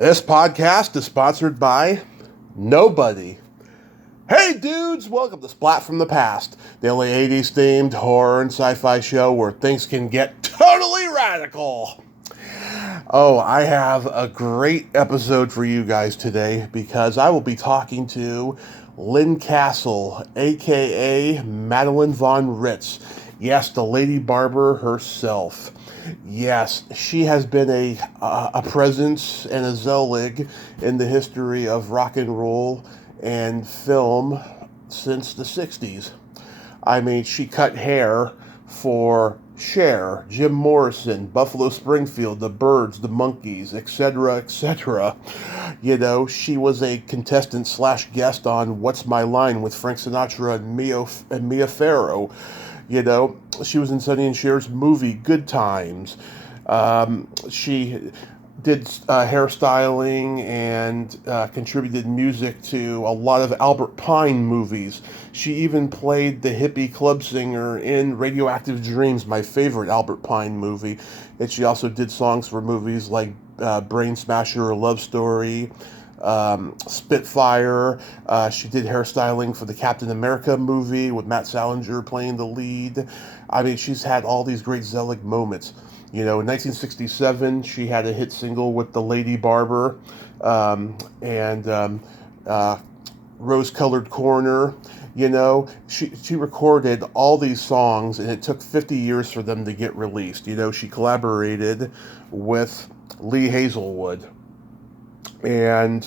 This podcast is sponsored by nobody. Hey dudes, welcome to Splat from the Past, the only 80s themed horror and sci-fi show where things can get totally radical. Oh, I have a great episode for you guys today because I will be talking to Lynn Castle, aka Madelynn von Ritz. Yes, the lady barber herself. Yes, she has been a presence and a zelig in the history of rock and roll and film since the 60s. I mean, she cut hair for Cher, Jim Morrison, Buffalo Springfield, the Byrds, the Monkees, etc., etc. You know, she was a contestant / guest on What's My Line with Frank Sinatra and Mia Farrow. You know, she was in Sonny Cher's movie Good Times. She did hairstyling and contributed music to a lot of Albert Pyun movies. She even played the hippie club singer in Radioactive Dreams, my favorite Albert Pyun movie. And she also did songs for movies like Brain Smasher, Love Story, Spitfire. She did hairstyling for the Captain America movie with Matt Salinger playing the lead. I mean, she's had all these great Zelig moments. You know, in 1967, she had a hit single with the Lady Barber and Rose-Colored Corner. You know, she recorded all these songs, and it took 50 years for them to get released. You know, she collaborated with Lee Hazelwood. And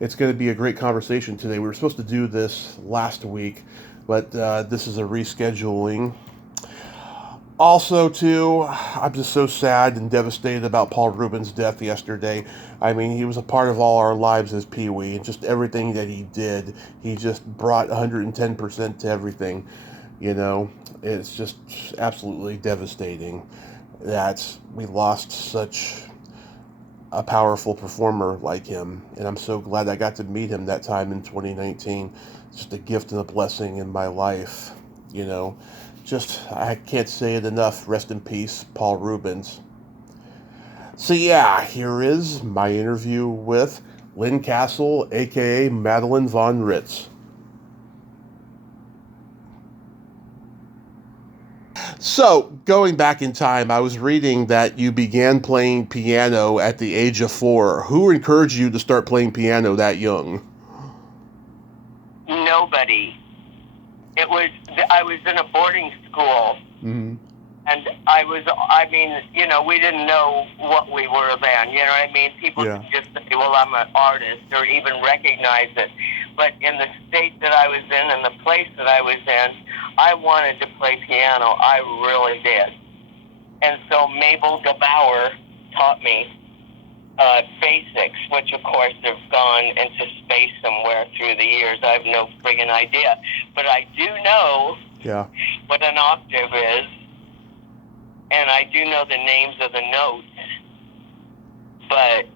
it's going to be a great conversation today. We were supposed to do this last week, but this is a rescheduling. Also, too, I'm just so sad and devastated about Paul Rubin's death yesterday. I mean, he was a part of all our lives as Pee Wee, and just everything that he did, he just brought 110% to everything. You know, it's just absolutely devastating that we lost such a powerful performer like him, and I'm so glad I got to meet him that time in 2019. It's just a gift and a blessing in my life, you know. Just, I can't say it enough. Rest in peace, Paul Rubens. So yeah, here is my interview with Lynn Castle, aka Madelynn von Ritz. So, going back in time, I was reading that you began playing piano at the age of 4. Who encouraged you to start playing piano that young? Nobody. I was in a boarding school, Mm-hmm. and we didn't know what we were then, you know what I mean? People Yeah. just say, well, I'm an artist, or even recognize it. But in the state that I was in and the place that I was in, I wanted to play piano. I really did. And so Mabel DeBauer taught me basics, which of course have gone into space somewhere through the years. I have no friggin' idea. But I do know what an octave is, and I do know the names of the notes. But,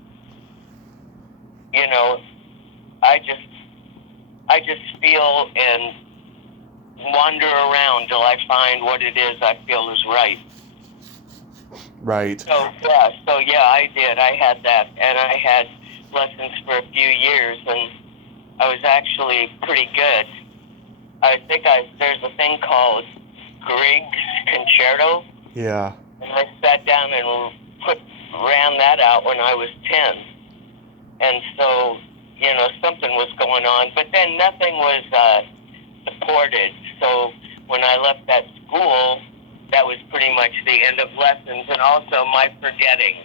you know, I just feel and wander around till I find what it is I feel is right. Right. So yeah, I did. I had that, and I had lessons for a few years, and I was actually pretty good. I think there's a thing called Grieg's Concerto. Yeah. And I sat down and ran that out when I was 10. And so, you know, something was going on, but then nothing was supported. So when I left that school, that was pretty much the end of lessons, and also my forgetting,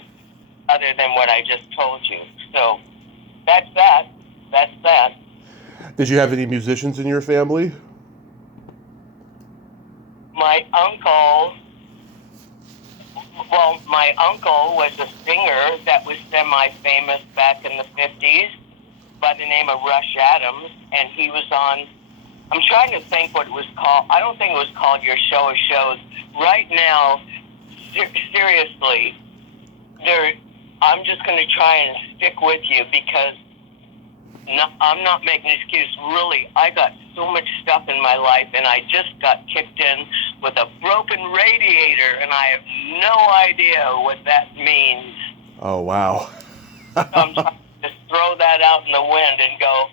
other than what I just told you. So that's that. Did you have any musicians in your family? My uncle was a singer that was semi-famous back in the 50s by the name of Rush Adams, and he was on, I'm trying to think what it was called. I don't think it was called Your Show of Shows. Right now, seriously, I'm just going to try and stick with you because I'm not making an excuse. Really, I got so much stuff in my life, and I just got kicked in with a broken radiator, and I have no idea what that means. Oh, wow. So I'm trying to just throw that out in the wind and go,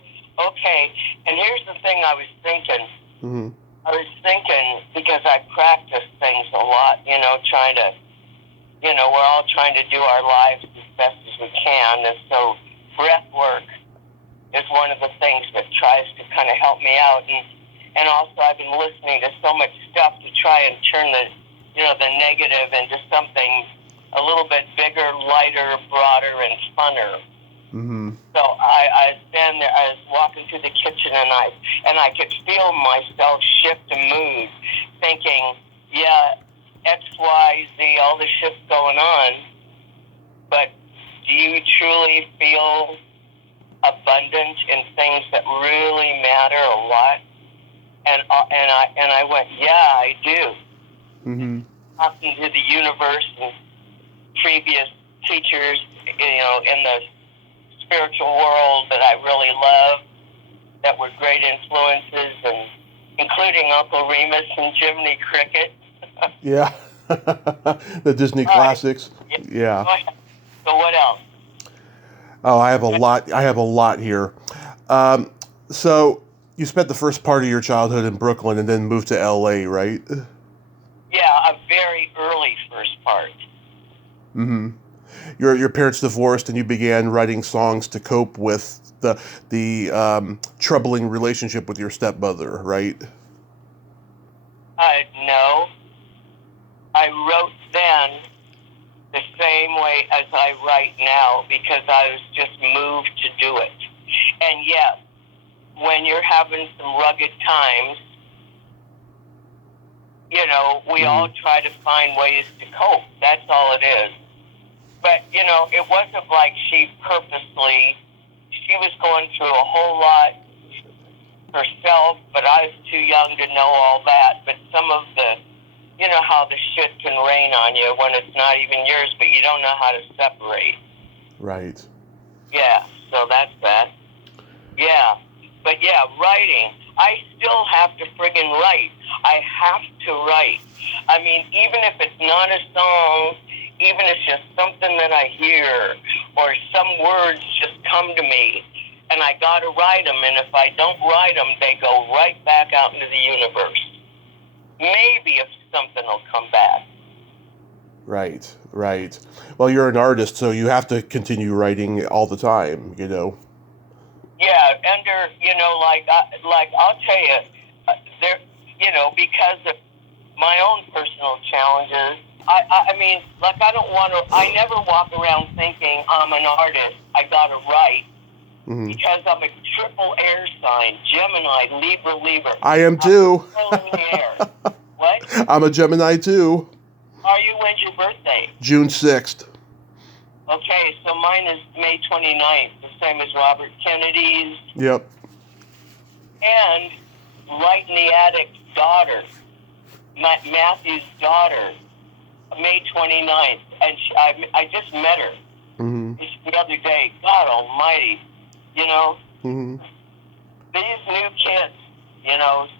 okay. And here's the thing I was thinking. Mm-hmm. I was thinking, because I practice things a lot, trying to, we're all trying to do our lives as best as we can. And so breath work is one of the things that tries to kind of help me out. And also I've been listening to so much stuff to try and turn the negative into something a little bit bigger, lighter, broader, and funner. Mm-hmm. So I was standing there, I was walking through the kitchen, and I could feel myself shift a mood, thinking, yeah, X, Y, Z, all this shit's going on, but do you truly feel abundant in things that really matter a lot? And I went, yeah, I do. Mm-hmm. Talking to the universe and previous teachers, in the spiritual world that I really love, that were great influences, and including Uncle Remus and Jiminy Cricket. Yeah. The Disney classics. Yeah. So what else? Oh, I have a lot here. So you spent the first part of your childhood in Brooklyn and then moved to LA, right? Yeah, a very early first part. Mm-hmm. Your parents divorced, and you began writing songs to cope with the troubling relationship with your stepmother, right? No. I wrote then the same way as I write now because I was just moved to do it. And yes, when you're having some rugged times, we all try to find ways to cope. That's all it is. But, it wasn't like she was going through a whole lot herself, but I was too young to know all that. But some of the, how the shit can rain on you when it's not even yours, but you don't know how to separate. Right. Yeah, so that's that. Yeah. But yeah, writing. I still have to friggin' write. I have to write. I mean, even if it's not a song, even if it's just something that I hear, or some words just come to me, and I gotta write them, and if I don't write them, they go right back out into the universe. Maybe if something will come back. Right. Well, you're an artist, so you have to continue writing all the time, Yeah, under, I'll tell you, there, because of my own personal challenges, I mean, I never walk around thinking I'm an artist, I gotta write, because I'm a triple air sign, Gemini, Libra. I am too. I'm in the air. What? I'm a Gemini too. Are you? When's your birthday? June 6th. Okay, so mine is May 29th, the same as Robert Kennedy's. Yep. And Right in the Attic's daughter, Matthew's daughter, May 29th. And I just met her the other day. God almighty, These new kids,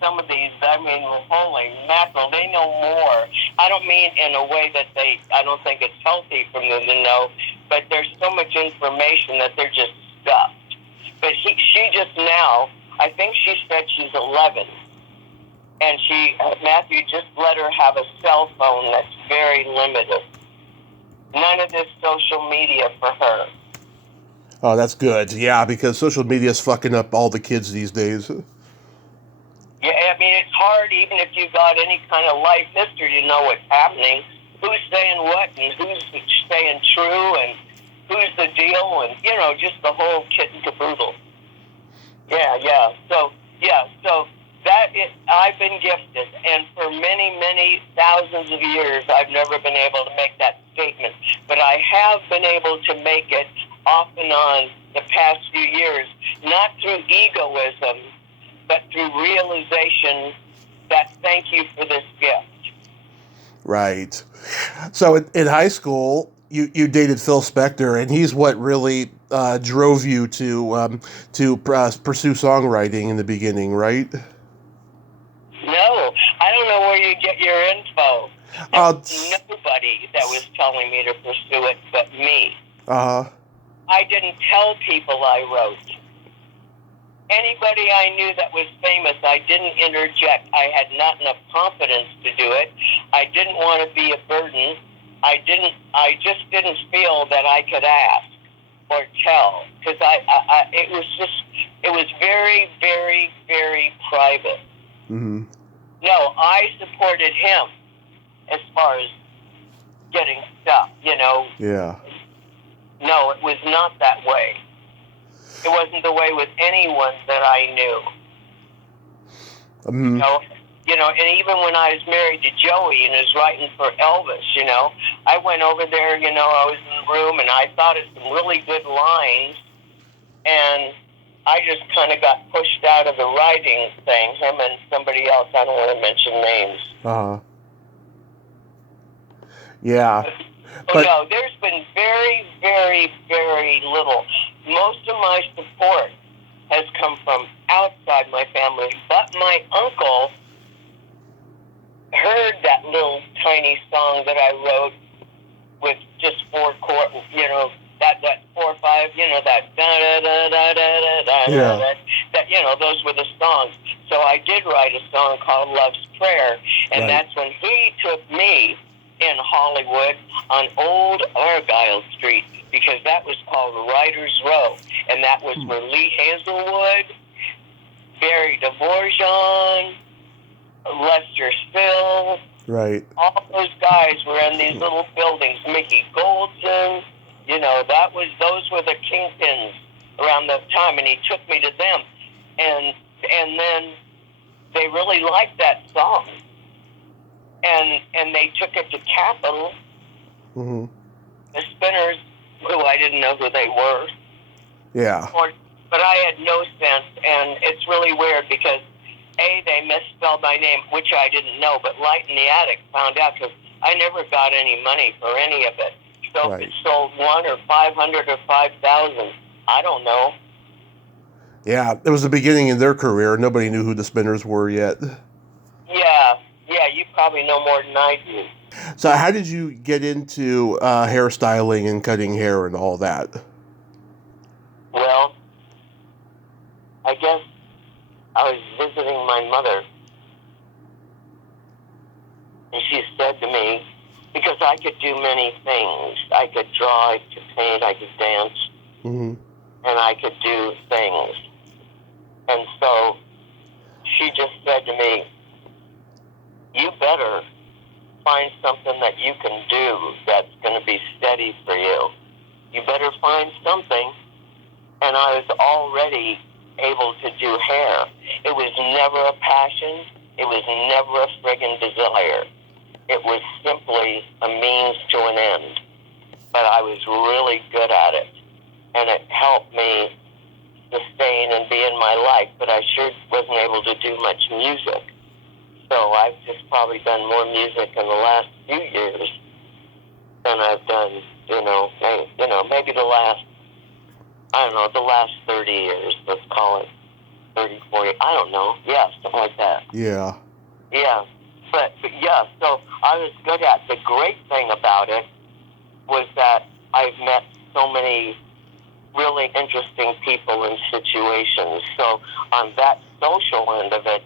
some of these, I mean, holy mackerel, they know more. I don't mean in a way that I don't think it's healthy for them to know, but there's so much information that they're just stuffed. But she just now, I think she said she's 11, and Matthew just let her have a cell phone that's very limited. None of this social media for her. Oh, that's good. Yeah, because social media is fucking up all the kids these days. Yeah, I mean, it's hard even if you've got any kind of life history to know what's happening. Who's saying what and who's staying true and who's the deal and, just the whole kit and caboodle. Yeah. So I've been gifted, and for many, many thousands of years, I've never been able to make that statement. But I have been able to make it off and on the past few years, not through egoism, but through realization that thank you for this gift. Right. So in high school, you dated Phil Spector, and he's what really drove you to pursue songwriting in the beginning, right? No, I don't know where you get your info. There's nobody that was telling me to pursue it but me. Uh-huh. I didn't tell people I wrote. Anybody I knew that was famous, I didn't interject. I had not enough confidence to do it. I didn't want to be a burden. I just didn't feel that I could ask or tell, because it was very, very, very private. Mm-hmm. No, I supported him as far as getting stuff, Yeah. No, it was not that way. It wasn't the way with anyone that I knew. Mm-hmm. And even when I was married to Joey and was writing for Elvis, I went over there, I was in the room and I thought of some really good lines, and I just kind of got pushed out of the writing thing, him and somebody else, I don't want to mention names. Uh-huh. Yeah. But no, there's been very, very, very little. Most of my support has come from outside my family, but my uncle heard that little tiny song that I wrote with just 4 chords, that 4 or 5, that da da da da da da da da, that those were the songs. So I did write a song called Love's Prayer, and that's when he took me in Hollywood on Old Argyle Street, because that was called Writers Row, and that was where Lee Hazelwood, Barry DeVorjon, Lester Still, all those guys were in these little buildings. Mickey Goldson, those were the kingpins around that time, and he took me to them, and then they really liked that song, and they took it to Capitol. Mm-hmm. The Spinners, who I didn't know who they were. Yeah. But I had no sense, and it's really weird because, A, they misspelled my name, which I didn't know, but Light in the Attic found out because I never got any money for any of it. So if it sold 1 or 500 or 5,000, I don't know. Yeah, it was the beginning of their career. Nobody knew who the Spinners were yet. Yeah, you probably know more than I do. So how did you get into hairstyling and cutting hair and all that? Well, I guess I was visiting my mother, and she said to me, because I could do many things. I could draw, I could paint, I could dance, mm-hmm. and I could do things. And so she just said to me, you better find something that you can do that's going to be steady for you. You better find something. And I was already able to do hair. It was never a passion. It was never a friggin' desire. It was simply a means to an end. But I was really good at it. And it helped me sustain and be in my life. But I sure wasn't able to do much music. So I've just probably done more music in the last few years than I've done, maybe the last 30 years, let's call it 30, 40, I don't know. Yeah, something like that. Yeah. Yeah. But yeah, so I was good at it. The great thing about it was that I've met so many really interesting people and situations. So on that social end of it,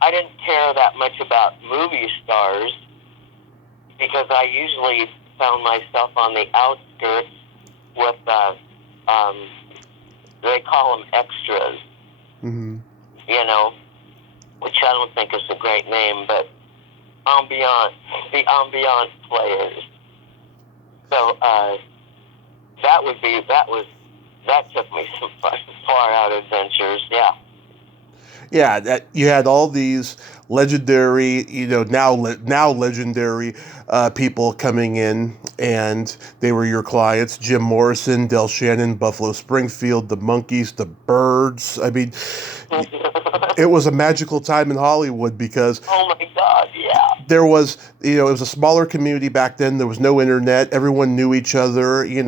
I didn't care that much about movie stars because I usually found myself on the outskirts with, they call them extras, mm-hmm. Which I don't think is a great name, but the ambient players. So that took me some far out adventures, yeah. Yeah, that you had all these legendary, now legendary people coming in, and they were your clients: Jim Morrison, Del Shannon, Buffalo Springfield, the Monkees, the Byrds. I mean, it was a magical time in Hollywood because oh my God, yeah. There was, it was a smaller community back then. There was no internet. Everyone knew each other. It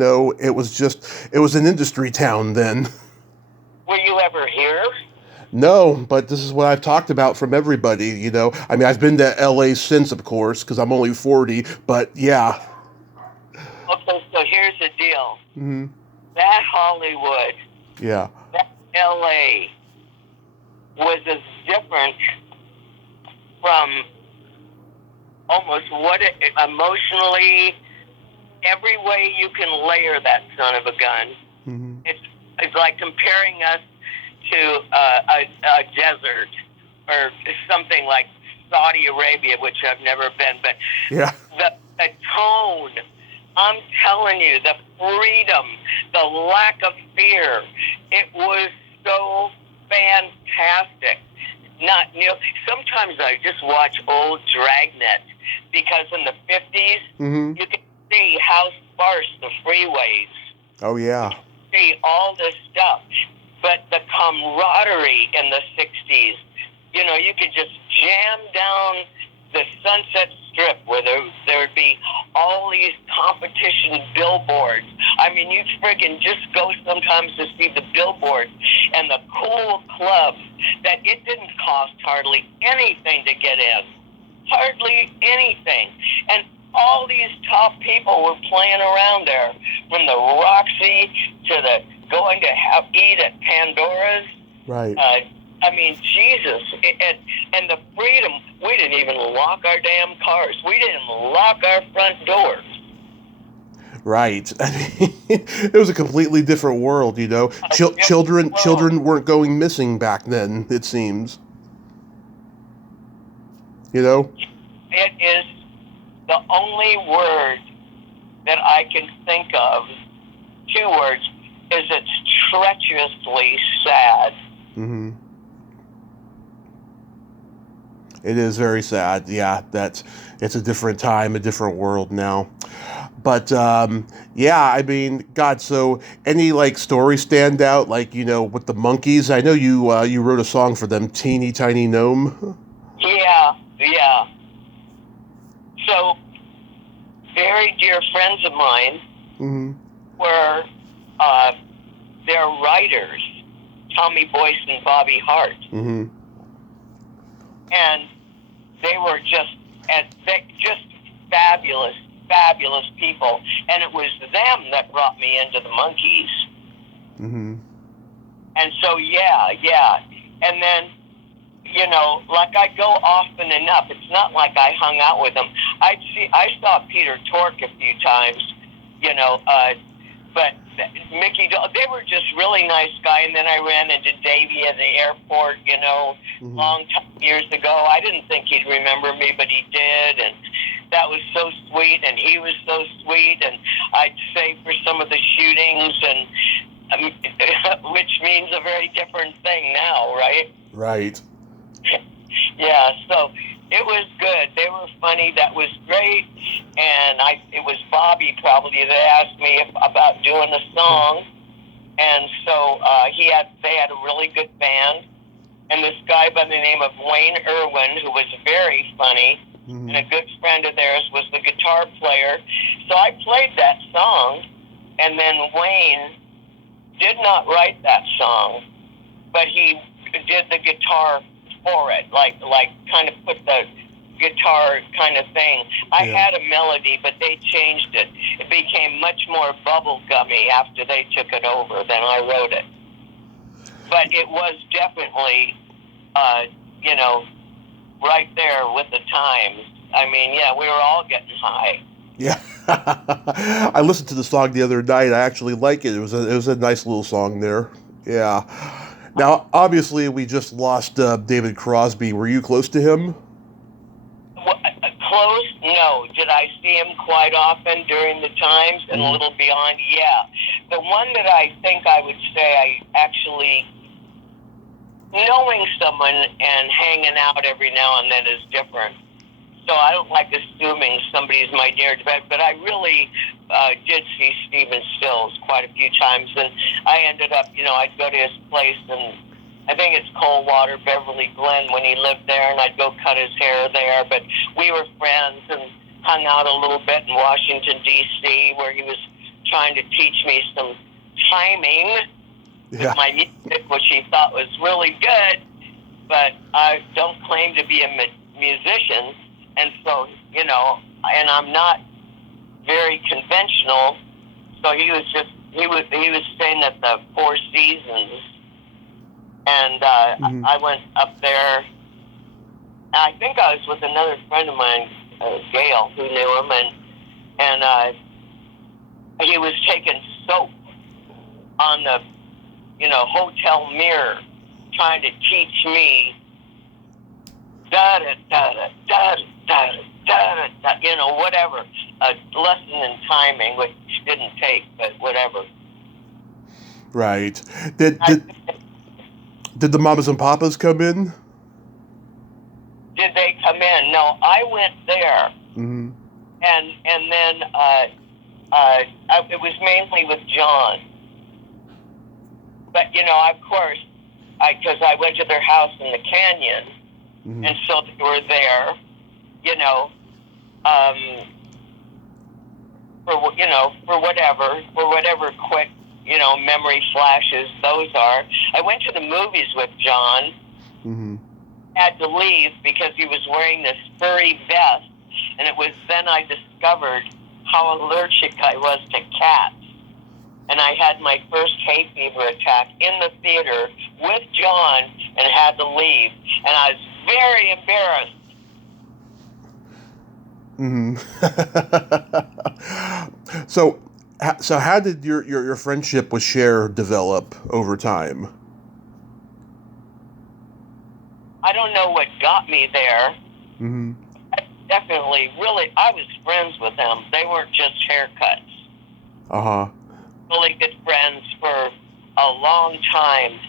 was an industry town then. Were you ever here? No, but this is what I've talked about from everybody, I mean, I've been to LA since, of course, because I'm only 40, but yeah. Okay, so here's the deal. Mm-hmm. that Hollywood, Yeah. that LA was as different from almost what it emotionally, every way you can layer that son of a gun. Mm-hmm. It's like comparing us to a desert or something like Saudi Arabia, which I've never been, but Yeah. the tone, I'm telling you, the freedom, the lack of fear, it was so fantastic. Sometimes I just watch old Dragnet because in the 50s, Mm-hmm. you can see how sparse the freeways, Oh, yeah. see all this stuff. But the camaraderie in the 60s, you could just jam down the Sunset Strip where there would be all these competition billboards. I mean, you'd friggin' just go sometimes to see the billboards and the cool clubs that it didn't cost hardly anything to get in. Hardly anything. And all these top people were playing around there, from the Roxy to the going to eat at Pandora's. Right. I mean, Jesus, and the freedom. We didn't even lock our damn cars. We didn't lock our front doors. Right. I mean, it was a completely different world, Children weren't going missing back then, it seems. It is the only word that I can think of, 2 words, is it's treacherously sad. Mm-hmm. It is very sad. Yeah, it's a different time, a different world now. But yeah, I mean, God. So, any stories stand out, with the Monkees? I know you wrote a song for them, "Teeny Tiny Gnome." Yeah. So, very dear friends of mine Mm-hmm. were their writers, Tommy Boyce and Bobby Hart. Mm-hmm. And they were just fabulous, fabulous people. And it was them that brought me into the Monkees. Mm-hmm. And so, yeah. And then, I'd go often enough. It's not like I hung out with them. I saw Peter Tork a few times, but Mickey, they were just really nice guy. And then I ran into Davey at the airport, Mm-hmm. long time, years ago. I didn't think he'd remember me, but he did. And that was so sweet. And he was so sweet. And I'd say for some of the shootings, and which means a very different thing now, right? Right. Yeah, so it was good. They were funny. That was great. And it was Bobby probably that asked me about doing a song. And so they had a really good band. And this guy by the name of Wayne Irwin, who was very funny, Mm-hmm. and a good friend of theirs, was the guitar player. So I played that song, and then Wayne did not write that song, but he did the guitar for it, like kind of put the guitar kind of thing. I had a melody, but they changed it. It became much more bubblegummy after they took it over than I wrote it. But it was definitely, right there with the times. I mean, yeah, we were all getting high. Yeah. I listened to the song the other night. I actually like it. It was a nice little song there. Yeah. Now, obviously, we just lost David Crosby. Were you close to him? Close? No. Did I see him quite often during the times and a little beyond? Yeah. The one that I think I would say I actually, knowing someone and hanging out every now and then is different. So I don't like assuming somebody's my dear, but I really did see Stephen Stills quite a few times, and I ended up, I'd go to his place, and I think it's Coldwater, Beverly Glen, when he lived there, and I'd go cut his hair there. But we were friends and hung out a little bit in Washington, D.C., where he was trying to teach me some timing with my music, which he thought was really good, but I don't claim to be a musician. And so, and I'm not very conventional, so he was just, he was staying at the Four Seasons, and I went up there. I think I was with another friend of mine, Gail, who knew him, and he was taking soap on the, hotel mirror, trying to teach me da da da da da da da da, whatever, a lesson in timing, which didn't take, but whatever. Right. Did the mamas and papas come in? Did they come in? No, I went there, and then it was mainly with John. But of course, because I went to their house in the canyon, and so they were there, for whatever quick, memory flashes those are. I went to the movies with John. Had to leave because he was wearing this furry vest, and it was then I discovered how allergic I was to cats. And I had my first hay fever attack in the theater with John and had to leave. And I was very embarrassed. So how did your friendship with Cher develop over time? I don't know what got me there. Definitely, really, I was friends with them. They weren't just haircuts. Really good friends for a long time.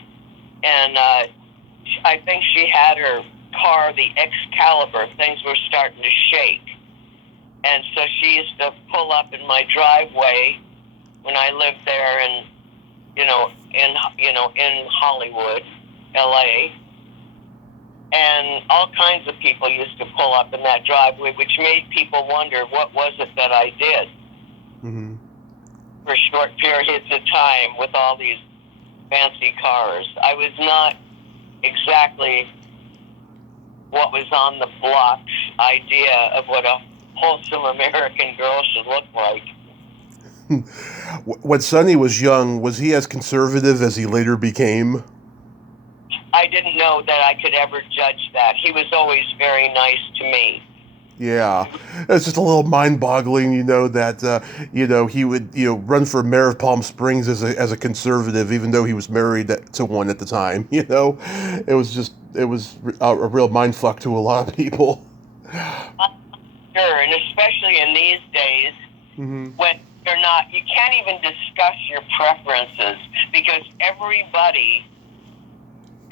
And I think she had her car, the Excalibur. Things were starting to shake. And so she used to pull up in my driveway when I lived there in Hollywood, L.A., and all kinds of people used to pull up in that driveway, which made people wonder what was it that I did for short periods of time with all these fancy cars. I was not exactly what was on the block's idea of what a wholesome American girl should look like. When Sonny was young, was he as conservative as he later became? I didn't know that I could ever judge that. He was always very nice to me. Yeah, it's just a little mind-boggling, that he would run for mayor of Palm Springs as a conservative, even though he was married to one at the time. It was a real mindfuck to a lot of people. Sure, and especially in these days when you can't even discuss your preferences because everybody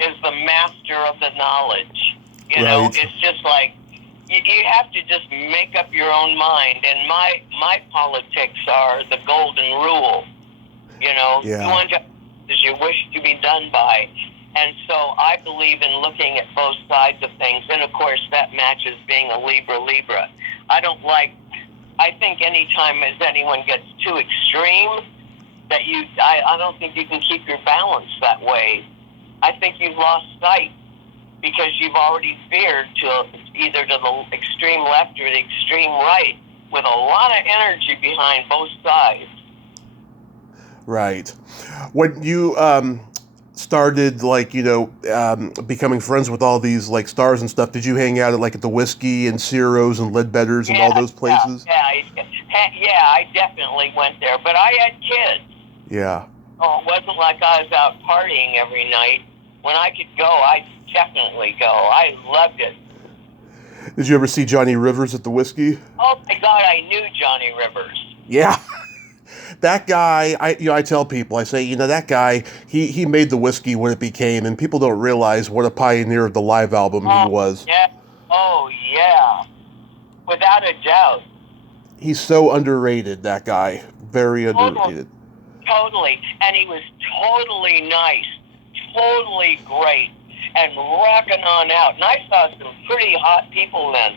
is the master of the knowledge. Right. It's just like you have to just make up your own mind. And my politics are the golden rule. You want to as you wish to be done by. And so I believe in looking at both sides of things. And of course that matches being a Libra. I think anytime as anyone gets too extreme, that I don't think you can keep your balance that way. I think you've lost sight because you've already veered either to the extreme left or the extreme right with a lot of energy behind both sides. Right. When you started, becoming friends with all these, stars and stuff, did you hang out at the Whiskey and Ciro's and Ledbetter's and all those places? Yeah, I definitely went there, but I had kids. Yeah. Oh, it wasn't like I was out partying every night. When I could go, I'd definitely go. I loved it. Did you ever see Johnny Rivers at the Whiskey? Oh my God, I knew Johnny Rivers. Yeah. That guy, I tell people, I say, that guy, he made the Whiskey what it became, and people don't realize what a pioneer of the live album he was. Yeah. Oh, yeah. Without a doubt. He's so underrated, that guy. Very underrated. Totally. And he was totally nice, totally great, and rocking on out. And I saw some pretty hot people then,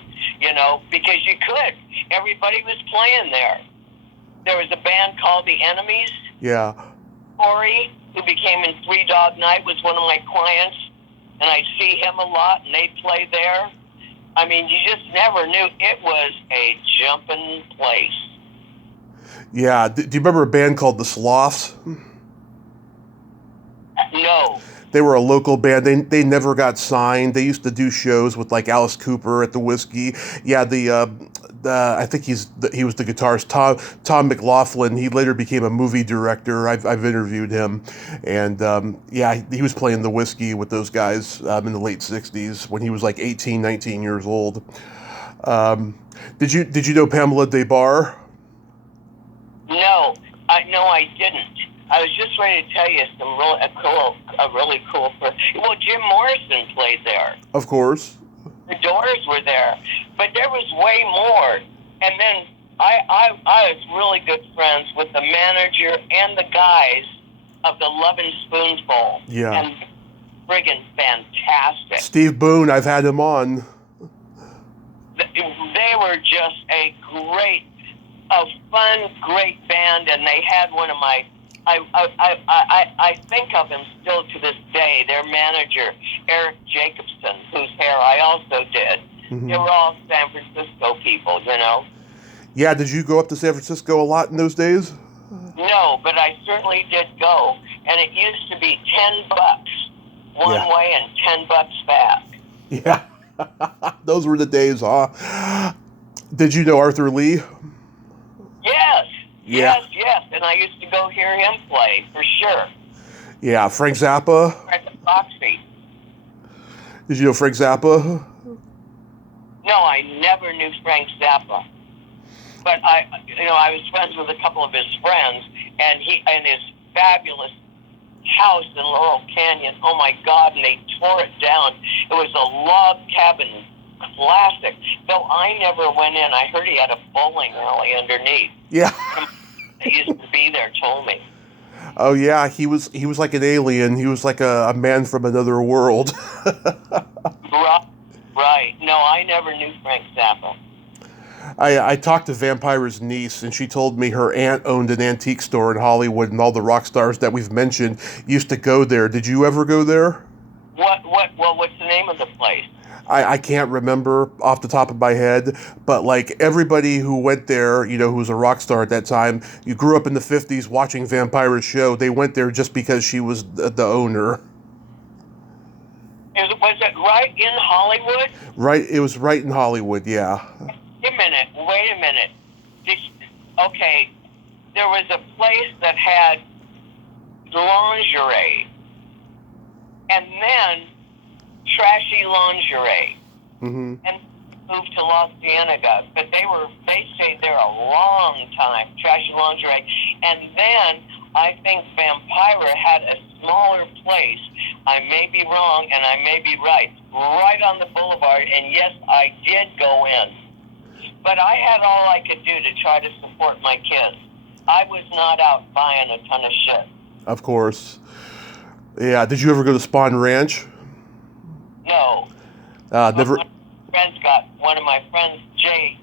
because you could. Everybody was playing there. There was a band called The Enemies. Yeah. Corey, who became in Three Dog Night, was one of my clients, and I see him a lot, and they play there. I mean, you just never knew. It was a jumping place. Yeah. Do you remember a band called the Sloths? No. They were a local band. They never got signed. They used to do shows with like Alice Cooper at the Whiskey. Yeah, I think he was the guitarist Tom McLaughlin. He later became a movie director. I've interviewed him, and yeah, he was playing the Whiskey with those guys in the late '60s when he was like 18, 19 years old. Did you know Pamela Des Barres? No, I didn't. I was just ready to tell you a really cool. Well, Jim Morrison played there. Of course. The Doors were there, but there was way more. And then I was really good friends with the manager and the guys of the Love and Spoonful. Yeah. And friggin' fantastic. Steve Boone, I've had him on. They were just a fun, great band, and they had one of my. I think of him still to this day. Their manager, Eric Jacobson, whose hair I also did. Mm-hmm. They were all San Francisco people, you know. Yeah, did you go up to San Francisco a lot in those days? No, but I certainly did go, and it used to be $10 one way and $10 back. Yeah, those were the days, huh? Did you know Arthur Lee? Yes. Yeah. Yes, and I used to go hear him play, for sure. Yeah, Frank Zappa. At the Foxy. Did you know Frank Zappa? No, I never knew Frank Zappa. But I was friends with a couple of his friends, and his fabulous house in Laurel Canyon. Oh my God, and they tore it down. It was a log cabin classic. Though I never went in. I heard he had a bowling alley underneath. Yeah. They used to be there, told me. Oh yeah, he was like an alien. He was like a man from another world. Right. No, I never knew Frank Zappa. I talked to Vampire's niece, and she told me her aunt owned an antique store in Hollywood, and all the rock stars that we've mentioned used to go there. Did you ever go there? What's the name of the place? I can't remember off the top of my head, but like everybody who went there, you know, who was a rock star at that time, you grew up in the 50s watching Vampire's show, they went there just because she was the owner. Was it right in Hollywood? Right, it was right in Hollywood, yeah. Wait a minute. Okay, there was a place that had lingerie, and then trashy lingerie, and moved to Los Cienega. But they stayed there a long time, trashy lingerie, and then I think Vampire had a smaller place. I may be wrong, and I may be right on the boulevard, and yes, I did go in. But I had all I could do to try to support my kids. I was not out buying a ton of shit. Of course. Yeah, did you ever go to Spawn Ranch? No. Never. One of my friends, Jay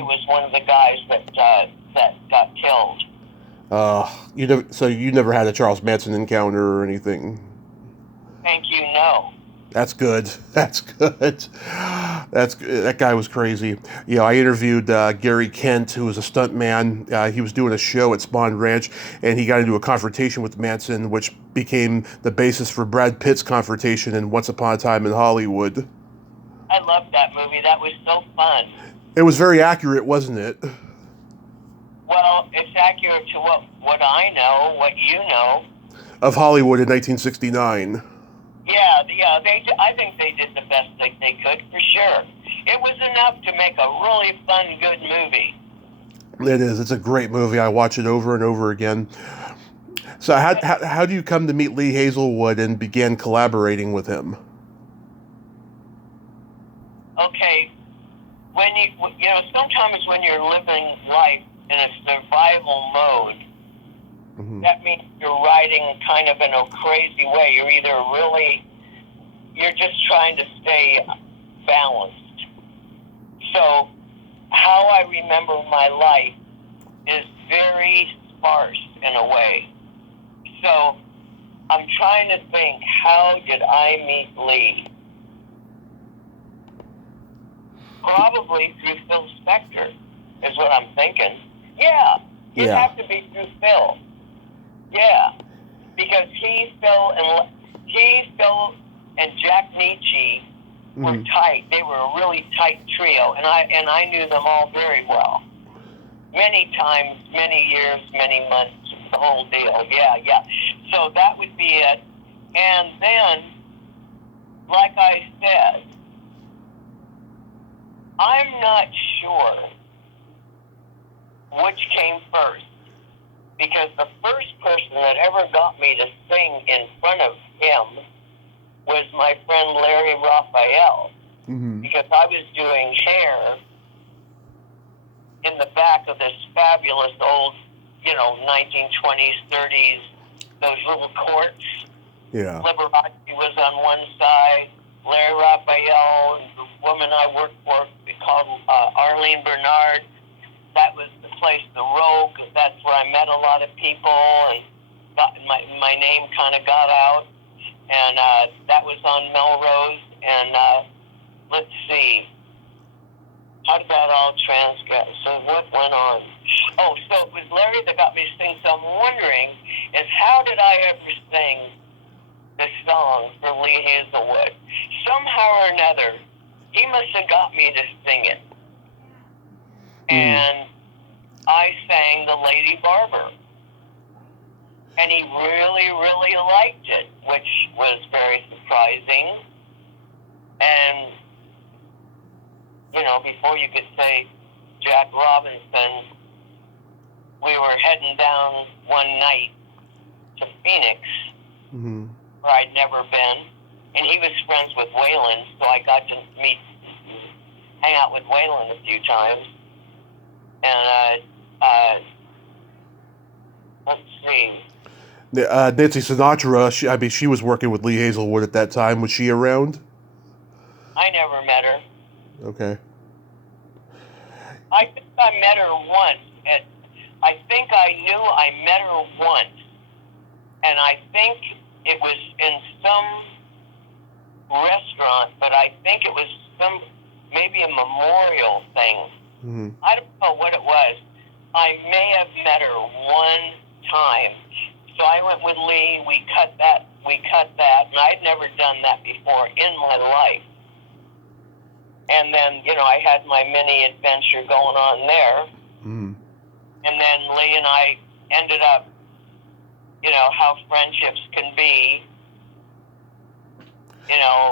was one of the guys that got killed. You never had a Charles Manson encounter or anything? Thank you, no. That's good. That guy was crazy. You know, I interviewed Gary Kent, who was a stuntman. He was doing a show at Spawn Ranch, and he got into a confrontation with Manson, which became the basis for Brad Pitt's confrontation in Once Upon a Time in Hollywood. I loved that movie. That was so fun. It was very accurate, wasn't it? Well, it's accurate to what I know, what you know. Of Hollywood in 1969. Yeah. I think they did the best they could, for sure. It was enough to make a really fun, good movie. It is. It's a great movie. I watch it over and over again. So how do you come to meet Lee Hazelwood and began collaborating with him? Okay. Sometimes when you're living life in a survival mode, that means you're writing kind of in a crazy way. You're just trying to stay balanced. So how I remember my life is very sparse in a way. So I'm trying to think, how did I meet Lee? Probably through Phil Spector, is what I'm thinking. Yeah, It'd Yeah. have to be through Phil. Yeah, because Phil and Jack Nietzsche were tight. They were a really tight trio, and I knew them all very well. Many times, many years, many months, the whole deal. Yeah. So that would be it. And then, like I said, I'm not sure which came first, because the first person that ever got me to sing in front of him was my friend Larry Raphael, because I was doing hair in the back of this fabulous old, 1920s, 30s, those little courts. Yeah. Liberace was on one side, Larry Raphael, and the woman I worked for called Arlene Bernard. That was the place, the Rogue. That's where I met a lot of people, and my name kind of got out. And that was on Melrose. And let's see, how did that all transcribe? So what went on? Oh, so it was Larry that got me to sing. So I'm wondering, is how did I ever sing the song for Lee Hazelwood? Somehow or another, he must have got me to sing it. And I sang The Lady Barber. And he really, really liked it, which was very surprising. And, before you could say Jack Robinson, we were heading down one night to Phoenix, where I'd never been. And he was friends with Waylon, so I got to hang out with Waylon a few times. And, let's see. Nancy Sinatra, she was working with Lee Hazelwood at that time. Was she around? I never met her. Okay. I think I met her once. I think I knew I met her once. And I think it was in some restaurant, but I think it was maybe a memorial thing. I don't know what it was. I may have met her one time. So I went with Lee, we cut that, and I'd never done that before in my life. And then, I had my mini adventure going on there. And then Lee and I ended up, how friendships can be.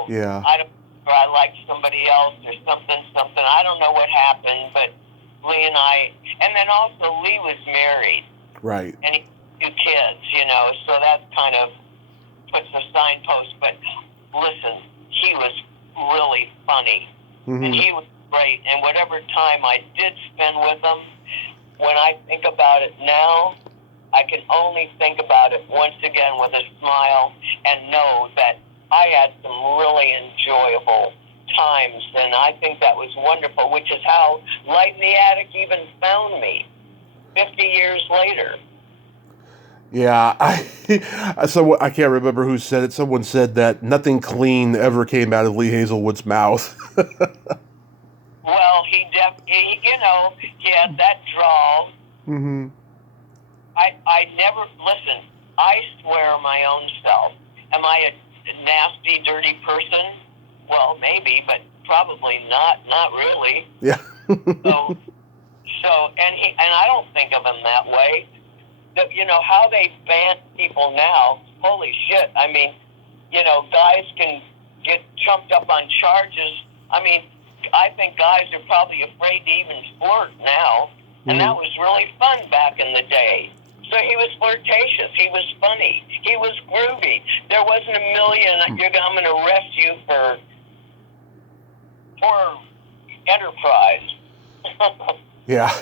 Yeah. I liked somebody else or something. I don't know what happened, but Lee and I, and then also Lee was married. Right. And he had 2 kids, so that kind of puts a signpost. But listen, he was really funny. And he was great. And whatever time I did spend with him, when I think about it now, I can only think about it once again with a smile and know that I had some really enjoyable times. And I think that was wonderful, which is how Light in the Attic even found me 50 years later. Yeah, I can't remember who said it. Someone said that nothing clean ever came out of Lee Hazelwood's mouth. Well, he had that drawl. I never, listen, I swear my own self. Am I a nasty, dirty person? Well, maybe, but probably not really. Yeah. And I don't think of him that way. How they ban people now, holy shit. I mean, guys can get trumped up on charges. I mean, I think guys are probably afraid to even flirt now. And that was really fun back in the day. So he was flirtatious. He was funny. He was groovy. There wasn't a million, I'm going to arrest you for enterprise. Yeah.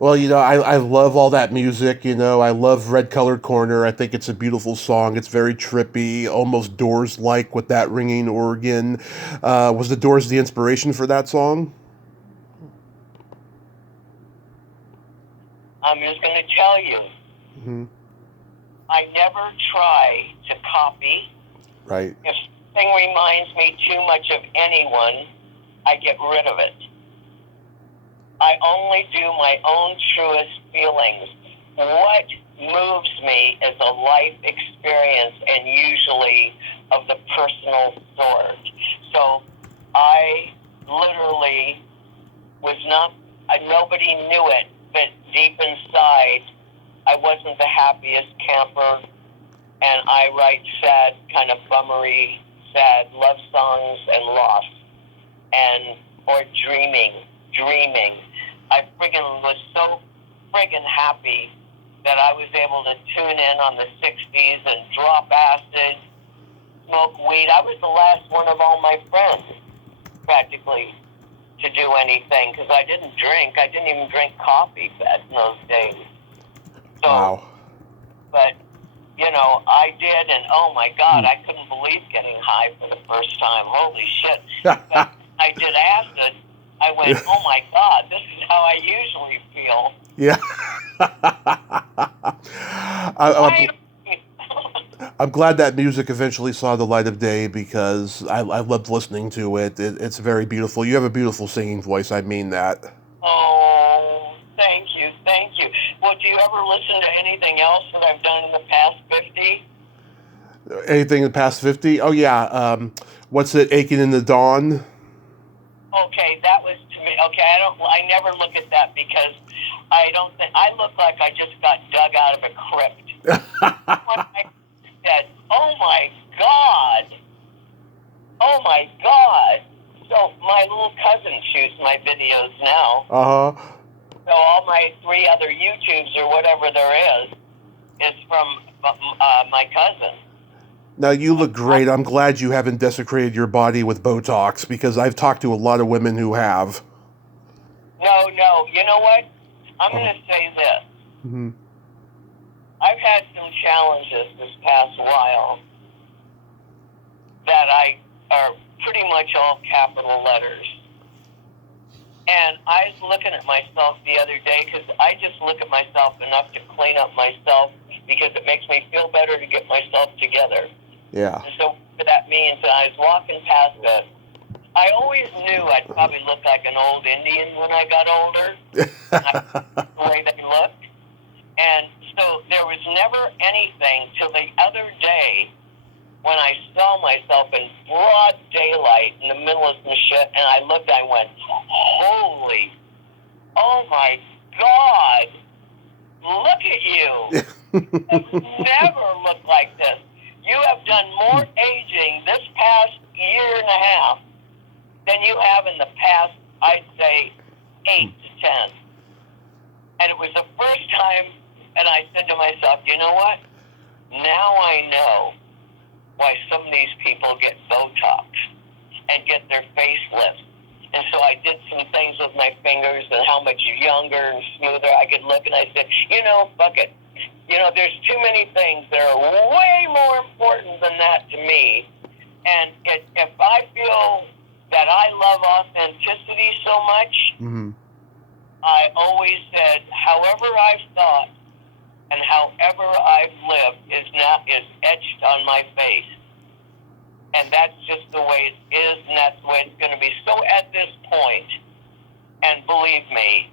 Well, I love all that music, I love Red Colored Corner. I think it's a beautiful song. It's very trippy, almost Doors-like with that ringing organ. Was the Doors the inspiration for that song? I'm just going to tell you, I never try to copy. Right. If something reminds me too much of anyone, I get rid of it. I only do my own truest feelings. What moves me is a life experience, and usually of the personal sort. So I literally was not, nobody knew it, but deep inside, I wasn't the happiest camper, and I write sad, kind of bummery, sad love songs and loss, or dreaming. I friggin' was so friggin' happy that I was able to tune in on the 60s and drop acid, smoke weed. I was the last one of all my friends, practically, to do anything, because I didn't drink. I didn't even drink coffee in those days. So, wow. But, you know, I did, and oh my God, I couldn't believe getting high for the first time. Holy shit. But I did acid. I went, oh my God, this is how I usually feel. Yeah. I'm glad that music eventually saw the light of day, because I loved listening to it. It's very beautiful. You have a beautiful singing voice. I mean that. Oh, thank you. Well, do you ever listen to anything else that I've done in the past 50? Anything in the past 50? Oh, yeah. What's it, Aching in the Dawn? Okay, that was to me. Okay, I never look at that, because I don't think, I look like I just got dug out of a crypt. When I said, oh my God. So my little cousin shoots my videos now. Uh-huh. So all my 3 other YouTubes or whatever there is from my cousin. Now, you look great. I'm glad you haven't desecrated your body with Botox, because I've talked to a lot of women who have. No. You know what? I'm going to say this. Mm-hmm. I've had some challenges this past while that are pretty much all capital letters. And I was looking at myself the other day, because I just look at myself enough to clean up myself, because it makes me feel better to get myself together. Yeah. And so what that means, I was walking past it. I always knew I'd probably look like an old Indian when I got older, the way they looked. And so there was never anything till the other day when I saw myself in broad daylight in the middle of some shit, and I looked, I went, holy, oh my God, look at you. I've never looked like this. You have done more aging this past year and a half than you have in the past, I'd say, 8 to 10. And it was the first time, and I said to myself, you know what? Now I know why some of these people get Botox and get their facelifts. And so I did some things with my fingers and how much younger and smoother I could look. And I said, you know, fuck it. You know, there's too many things that are way more important than that to me. And if I feel that I love authenticity so much, Mm-hmm. I always said, however I've thought and however I've lived is etched on my face. And that's just the way it is, and that's the way it's going to be. So at this point, and believe me,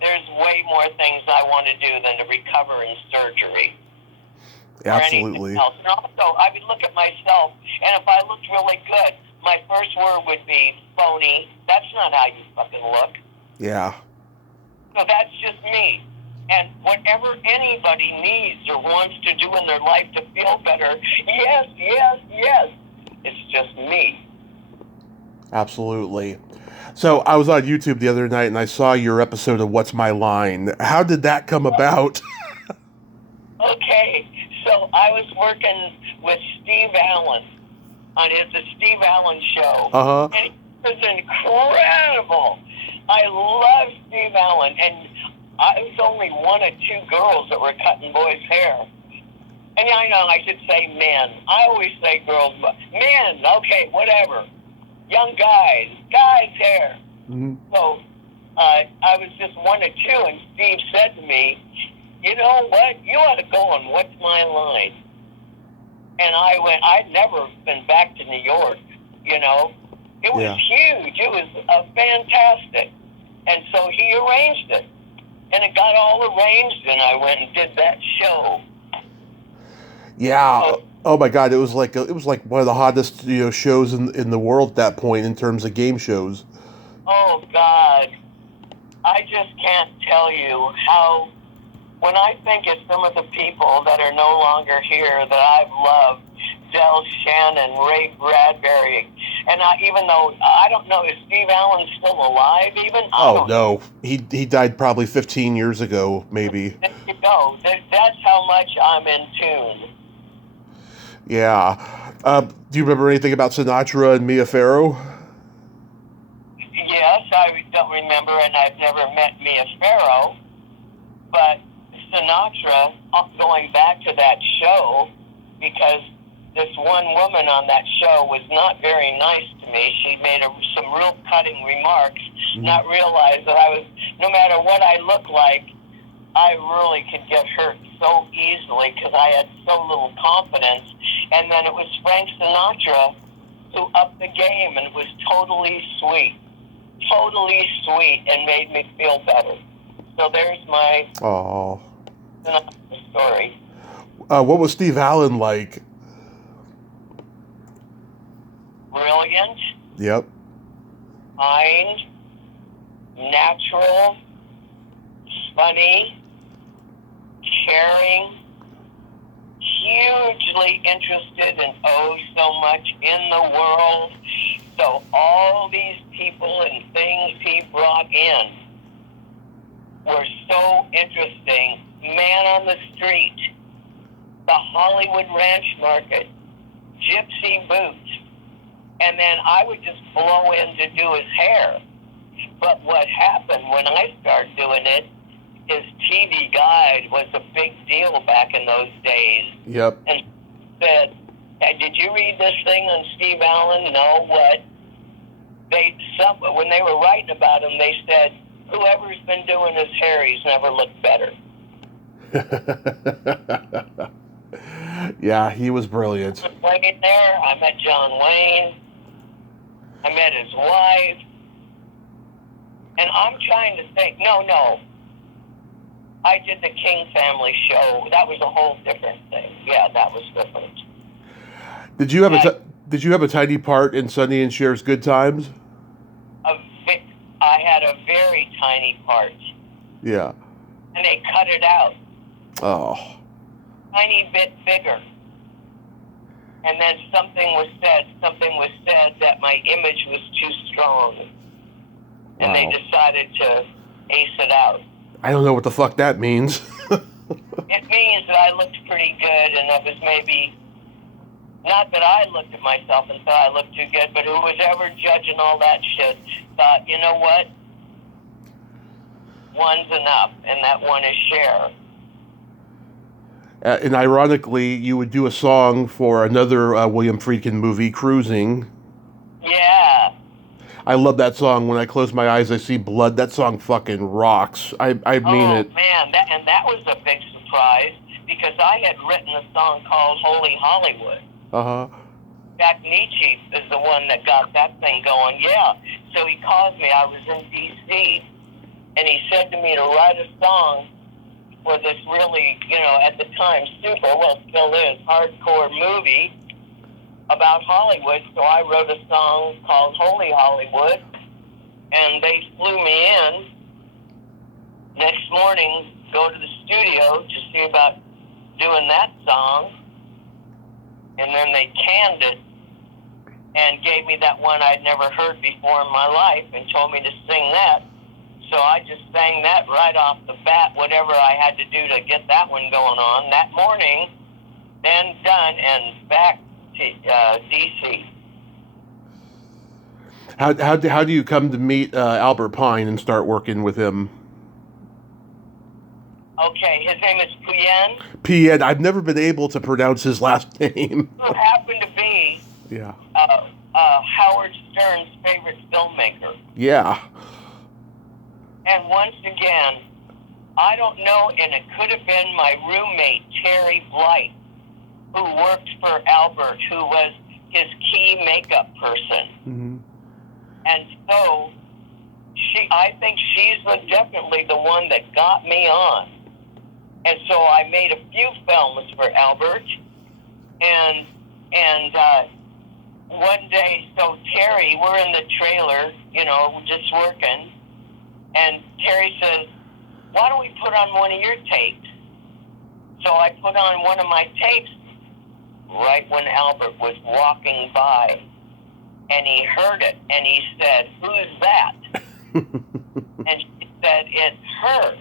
there's way more things I want to do than to recover in surgery. Absolutely. Or anything else. And also, I would look at myself, and if I looked really good, my first word would be phony. That's not how you fucking look. Yeah. So that's just me. And whatever anybody needs or wants to do in their life to feel better, yes. It's just me. Absolutely. So I was on YouTube the other night, and I saw your episode of What's My Line. How did that come about? Okay, so I was working with Steve Allen on the Steve Allen show. Uh-huh. And it was incredible. I love Steve Allen, and I was only one of 2 girls that were cutting boys' hair. And I know I should say men. I always say girls, but men, okay, whatever. Young guys' hair. Mm-hmm. So I was just one of 2, and Steve said to me, you know what, you ought to go on What's My Line. And I went, I'd never been back to New York, you know, It was Yeah. huge. It was fantastic. And so he arranged it. And it got all arranged, and I went and did that show. Yeah. Oh my God! It was like one of the hottest shows in the world at that point in terms of game shows. Oh, God. I just can't tell you how, when I think of some of the people that are no longer here that I've loved, Del Shannon, Ray Bradbury, and even though, I don't know, is Steve Allen still alive even? Oh no, he died probably 15 years ago, maybe. There you go. That's how much I'm in tune. Yeah. Do you remember anything about Sinatra and Mia Farrow? Yes, I don't remember, and I've never met Mia Farrow, but Sinatra, going back to that show, because this one woman on that show was not very nice to me. She made some real cutting remarks, not realize that no matter what I look like, I really could get hurt so easily because I had so little confidence. And then it was Frank Sinatra who upped the game, and it was totally sweet, and made me feel better. So there's my story. What was Steve Allen like? Brilliant. Yep. Kind. Natural. Funny. Caring. Hugely interested in so much in the world. So all these people and things he brought in were so interesting. Man on the street, the Hollywood Ranch Market, Gypsy Boots, and then I would just blow in to do his hair. But what happened when I started doing it is TV Guide was a big deal back in those days. Yep. And said, hey, did you read this thing on Steve Allen? No, what? When they were writing about him, they said, whoever's been doing his hair, he's never looked better. Yeah, he was brilliant. Wayne there, I met John Wayne. I met his wife. And I'm trying to think, no. I did the King family show. That was a whole different thing. Yeah, that was different. Did you have a tiny part in Sonny and Cher's Good Times? I had a very tiny part. Yeah. And they cut it out. Oh. Tiny bit bigger. And then something was said that my image was too strong. And Wow. they decided to ace it out. I don't know what the fuck that means. It means that I looked pretty good, and that was maybe, not that I looked at myself and thought I looked too good, but who was ever judging all that shit thought, you know what? One's enough, and that one is Cher. And ironically, you would do a song for another William Friedkin movie, Cruising. Yeah. I love that song. When I close my eyes, I see blood. That song fucking rocks. I mean it. Oh, man, that was a big surprise, because I had written a song called Holy Hollywood. Uh-huh. Jack Nietzsche is the one that got that thing going, yeah. So he called me, I was in D.C., and he said to me to write a song for this really, at the time, still is, hardcore movie about Hollywood. So I wrote a song called Holy Hollywood, and they flew me in. Next morning, go to the studio to see about doing that song, and then they canned it and gave me that one I'd never heard before in my life and told me to sing that. So I just sang that right off the bat, whatever I had to do to get that one going on. That morning, then done, and back to D.C. How do you come to meet Albert Pyun and start working with him? Okay, his name is Pyun. Pyun. I've never been able to pronounce his last name. Who happened to be Howard Stern's favorite filmmaker. Yeah. And once again, I don't know, and it could have been my roommate, Terry Blight, who worked for Albert, who was his key makeup person. Mm-hmm. And so I think she's definitely the one that got me on. And so I made a few films for Albert, and one day, so Terry, we're in the trailer, just working, and Terry says, why don't we put on one of your tapes? So I put on one of my tapes right when Albert was walking by, and he heard it, and he said, who's that? And she said, it's her.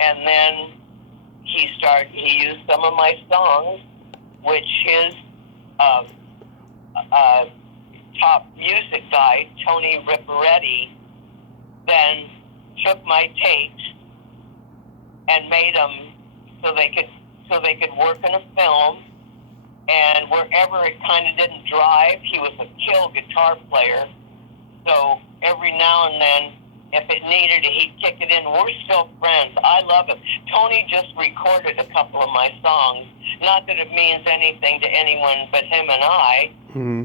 And then he used some of my songs, which his top music guy, Tony Ripperetti, then took my tapes and made them so they could work in a film. And wherever it kind of didn't drive, he was a kill guitar player. So every now and then, if it needed it, he'd kick it in. We're still friends. I love him. Tony just recorded a couple of my songs. Not that it means anything to anyone but him and I,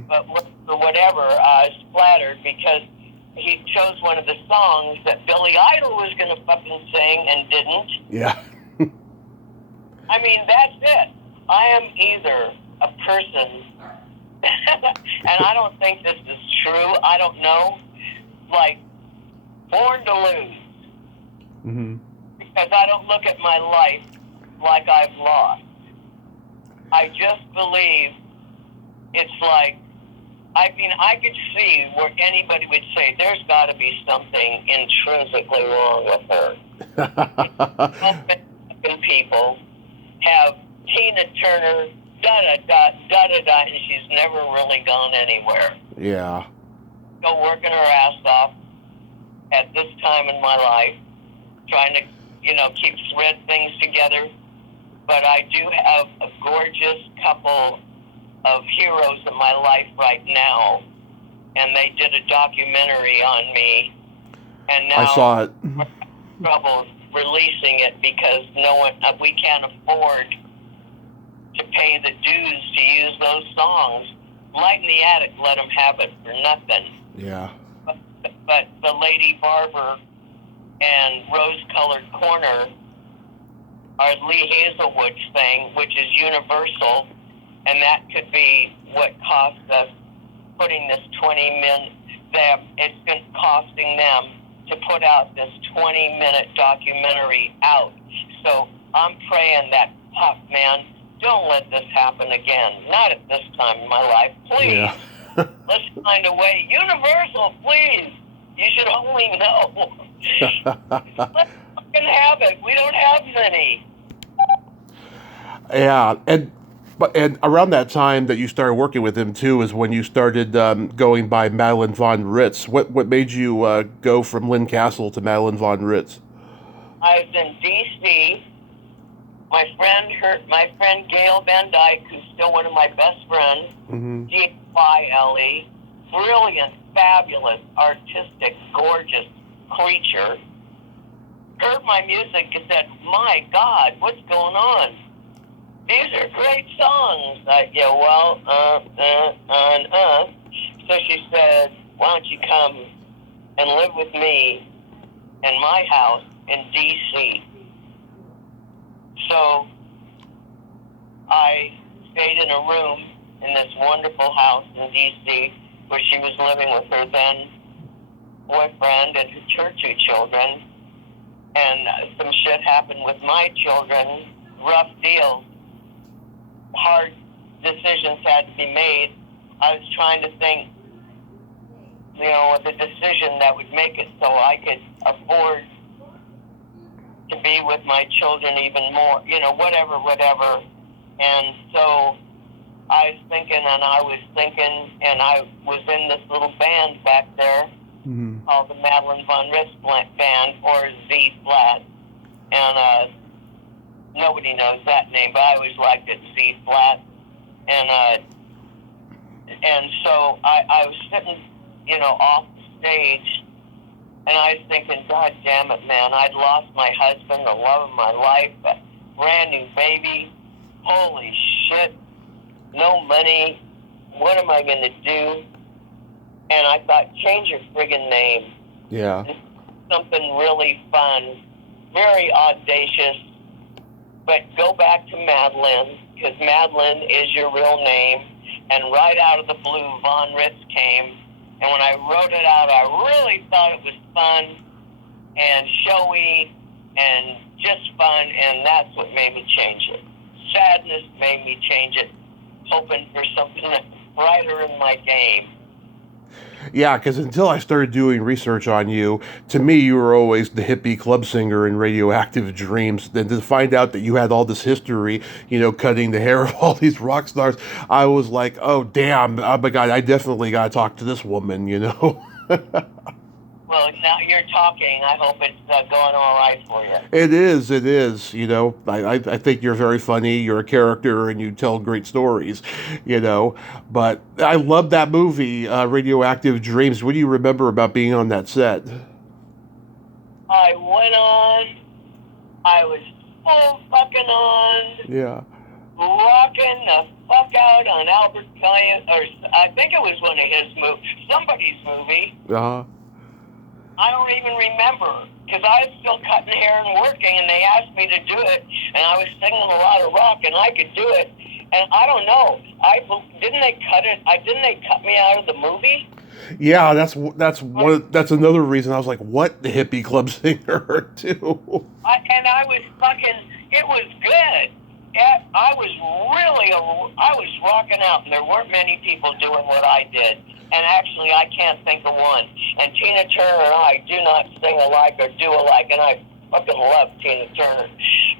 but for whatever, I was flattered because he chose one of the songs that Billy Idol was going to fucking sing and didn't. Yeah. I mean, that's it. I am either a person, and I don't think this is true, I don't know, like, born to lose. Mm-hmm. Because I don't look at my life like I've lost. I just believe it's like, I mean, I could see where anybody would say, there's got to be something intrinsically wrong with her. Most people have Tina Turner, da-da-da, and she's never really gone anywhere. Yeah. Still working her ass off at this time in my life, trying to, keep thread things together. But I do have a gorgeous couple of heroes in my life right now, and they did a documentary on me, and now I saw it. we're having trouble releasing it because we can't afford to pay the dues to use those songs. Light in the Attic let them have it for nothing. Yeah. But the Lady Barber and Rose Colored Corner are Lee Hazelwood's thing, which is universal, and that could be what cost us putting this 20-minute, it's been costing them to put out this 20-minute documentary out. So I'm praying that, fuck, man, don't let this happen again. Not at this time in my life, please. Yeah. Let's find a way. Universal, please. You should only know. Let's fucking have it. We don't have many. Yeah, and around that time that you started working with him too is when you started going by Madelynn von Ritz. What made you go from Lynn Castle to Madelynn von Ritz? I was in D.C. My friend Gail Van Dyke, who's still one of my best friends, G-Y-L-E, brilliant, fabulous, artistic, gorgeous creature, heard my music and said, my God, what's going on? These are great songs. So she said, why don't you come and live with me in my house in D.C.? So I stayed in a room in this wonderful house in D.C. where she was living with her then boyfriend and her two children. And some shit happened with my children, rough deals. Hard decisions had to be made. I was trying to think, the decision that would make it so I could afford to be with my children even more, whatever. And so I was thinking, and I was in this little band back there called the Madelynn von Ritz Band, or Z Splat. And nobody knows that name, but I always liked it, Z Splat. And so I was sitting, off the stage, and I was thinking, God damn it, man, I'd lost my husband, the love of my life, a brand new baby. Holy shit, no money. What am I going to do? And I thought, change your friggin' name. Yeah. Something really fun, very audacious, but go back to Madelynn, because Madelynn is your real name. And right out of the blue, Von Ritz came. And when I wrote it out, I really thought it was fun and showy and just fun, and that's what made me change it. Sadness made me change it, hoping for something brighter in my game. Yeah, because until I started doing research on you, to me, you were always the hippie club singer in Radioactive Dreams. Then to find out that you had all this history, cutting the hair of all these rock stars, I was like, oh, damn, oh my God, I definitely got to talk to this woman, Well, now you're talking. I hope it's going all right for you. It is. I think you're very funny. You're a character and you tell great stories, But I love that movie, Radioactive Dreams. What do you remember about being on that set? I went on. I was full fucking on. Yeah. Rocking the fuck out on Albert Pyun, or I think it was one of his movies, somebody's movie. Uh-huh. I don't even remember, because I was still cutting hair and working, and they asked me to do it, and I was singing a lot of rock, and I could do it, and I don't know. Didn't they cut me out of the movie? Yeah, that's another reason I was like, what, the hippie club singer too? It was good. I was rocking out, and there weren't many people doing what I did. And actually, I can't think of one. And Tina Turner and I do not sing alike or do alike, and I fucking love Tina Turner.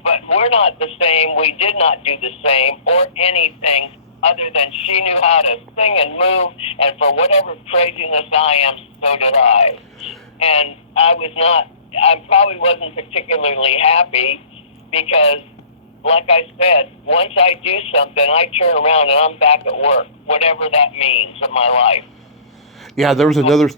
But we're not the same. We did not do the same or anything other than she knew how to sing and move, and for whatever craziness I am, so did I. And I probably wasn't particularly happy because, like I said, once I do something, I turn around and I'm back at work, whatever that means in my life. Yeah, there was another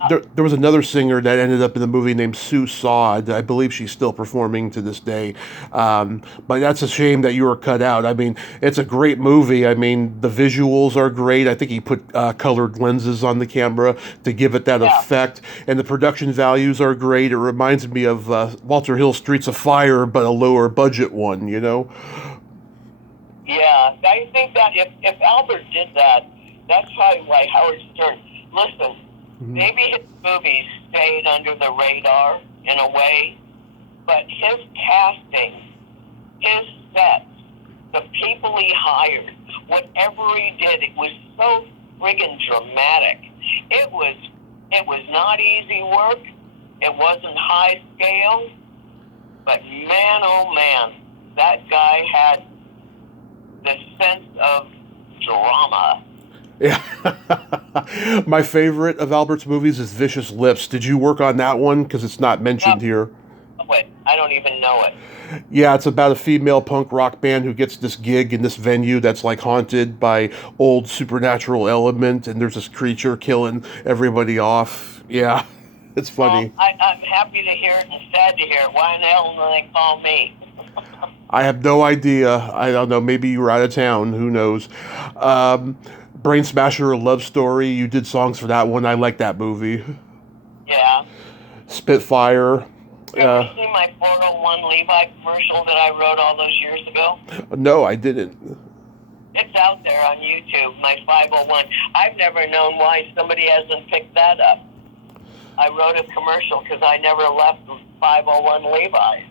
singer that ended up in the movie named Sue Sod. I believe she's still performing to this day. But that's a shame that you were cut out. I mean, it's a great movie. I mean, the visuals are great. I think he put colored lenses on the camera to give it that effect. And the production values are great. It reminds me of Walter Hill's Streets of Fire, but a lower budget one, Yeah, I think that if Albert did that, that's probably why Howard Stern... Listen, maybe his movies stayed under the radar in a way, but his casting, his sets, the people he hired, whatever he did, it was so friggin' dramatic. It was not easy work. It wasn't high scale, but man, oh man, that guy had the sense of drama. Yeah. My favorite of Albert's movies is Vicious Lips. Did you work on that one? Because it's not mentioned here. Wait, I don't even know it. Yeah, it's about a female punk rock band who gets this gig in this venue that's like haunted by old supernatural element, and there's this creature killing everybody off. Yeah, it's funny. Well, I'm happy to hear it and sad to hear it. Why in the hell do they call me? I have no idea. I don't know. Maybe you were out of town. Who knows? Brain Smasher, A Love Story. You did songs for that one. I like that movie. Yeah. Spitfire. Have you ever seen my 401 Levi commercial that I wrote all those years ago? No, I didn't. It's out there on YouTube, my 501. I've never known why somebody hasn't picked that up. I wrote a commercial because I never left 501 Levi's.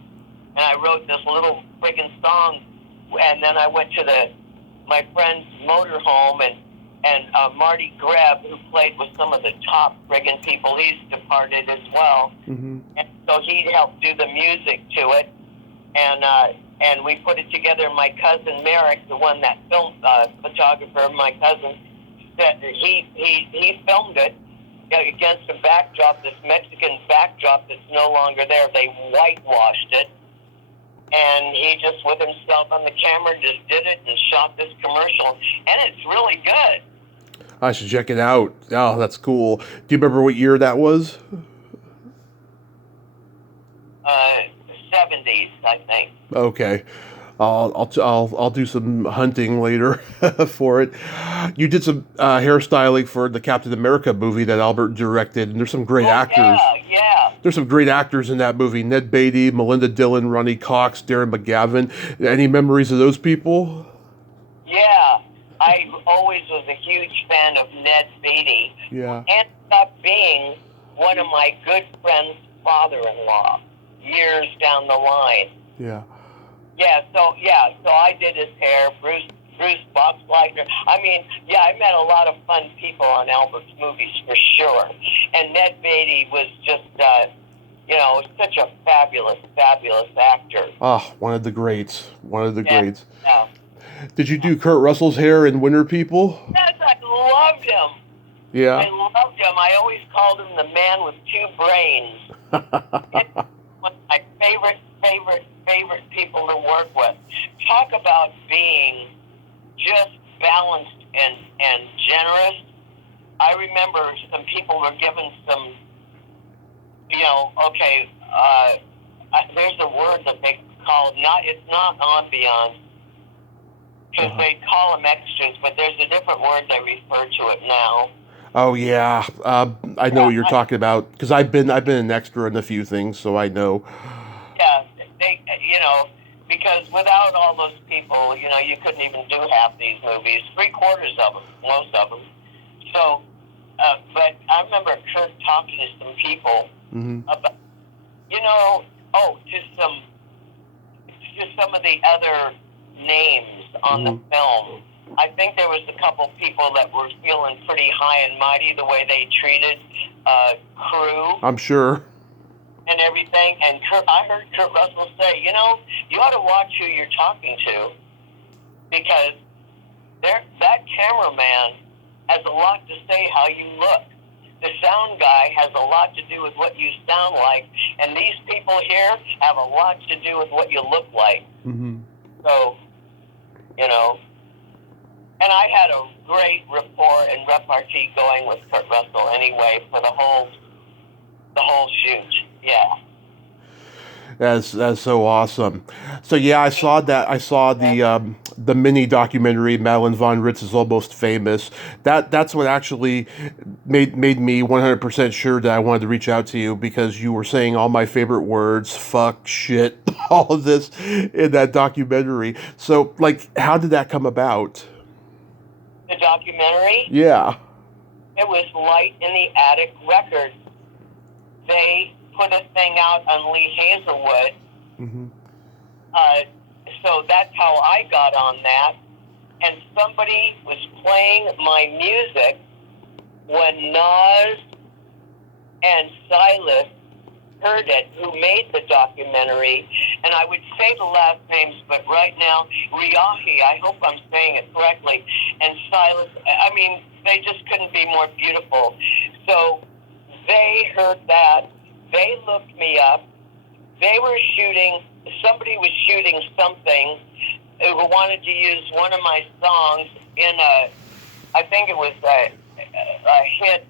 And I wrote this little friggin' song, and then I went to my friend's motorhome, and Marty Greb, who played with some of the top friggin' people, he's departed as well. Mm-hmm. And so he helped do the music to it, and we put it together. My cousin Merrick, the one that filmed, photographer, my cousin, said that he filmed it against a backdrop, this Mexican backdrop that's no longer there. They whitewashed it. And he just, with himself on the camera, just did it and shot this commercial. And it's really good. I should check it out. Oh, that's cool. Do you remember what year that was? 70s, I think. Okay. I'll do some hunting later for it. You did some hairstyling for the Captain America movie that Albert directed, and there's some great actors. Yeah. There's some great actors in that movie: Ned Beatty, Melinda Dillon, Ronnie Cox, Darren McGavin. Any memories of those people? Yeah. I always was a huge fan of Ned Beatty. Yeah. Ended up being one of my good friend's father-in-law years down the line. Yeah. So I did his hair, Bruce Boxleitner. I mean, I met a lot of fun people on Albert's movies for sure. And Ned Beatty was just, such a fabulous, fabulous actor. Ah, one of the greats. Greats. Yeah. Did you do Kurt Russell's hair in Winter People? Yes, I loved him. Yeah. I loved him. I always called him the man with two brains. One of my favorite people to work with. Talk about being just balanced and generous. I remember some people were given some, there's a word that they call, it's not ambiance, because they call them extras, but there's a different word they refer to it now. Oh yeah, I know what you're talking about because I've been an extra in a few things, so I know. Yeah, because without all those people, you couldn't even do half these movies, 3/4 of them, most of them. So, but I remember Kurt talking to some people about, to some of the other names on the film. I think there was a couple people that were feeling pretty high and mighty the way they treated crew. I'm sure. And everything. And I heard Kurt Russell say, you ought to watch who you're talking to, because that cameraman has a lot to say how you look. The sound guy has a lot to do with what you sound like, and these people here have a lot to do with what you look like. Mm-hmm. So, and I had a great rapport and repartee going with Kurt Russell anyway for the whole shoot. Yeah. That's so awesome. So yeah, I saw the mini documentary, Madelynn von Ritz is Almost Famous. That's what actually made me 100% sure that I wanted to reach out to you, because you were saying all my favorite words, fuck, shit, all of this in that documentary. So how did that come about? The documentary? Yeah. It was Light in the Attic Records. They put a thing out on Lee Hazelwood. Mm-hmm. So that's how I got on that. And somebody was playing my music when Nas and Stylist heard it, who made the documentary. And I would say the last names, but right now, Riahi, I hope I'm saying it correctly, and Stylist, they just couldn't be more beautiful. So they heard that. They looked me up. They were somebody was shooting something who wanted to use one of my songs in I think it was a hit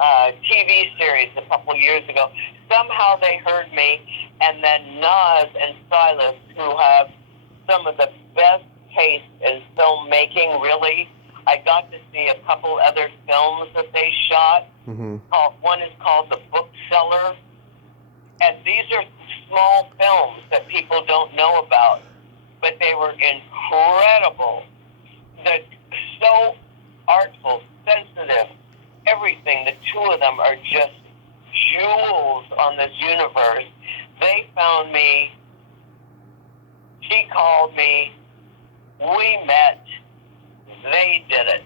TV series a couple years ago. Somehow they heard me, and then Nas and Silas, who have some of the best taste in filmmaking, really. I got to see a couple other films that they shot. Mm-hmm. One is called The Bookseller. And these are small films that people don't know about, but they were incredible. They're so artful, sensitive, everything. The two of them are just jewels on this universe. They found me. She called me. We met. They did it.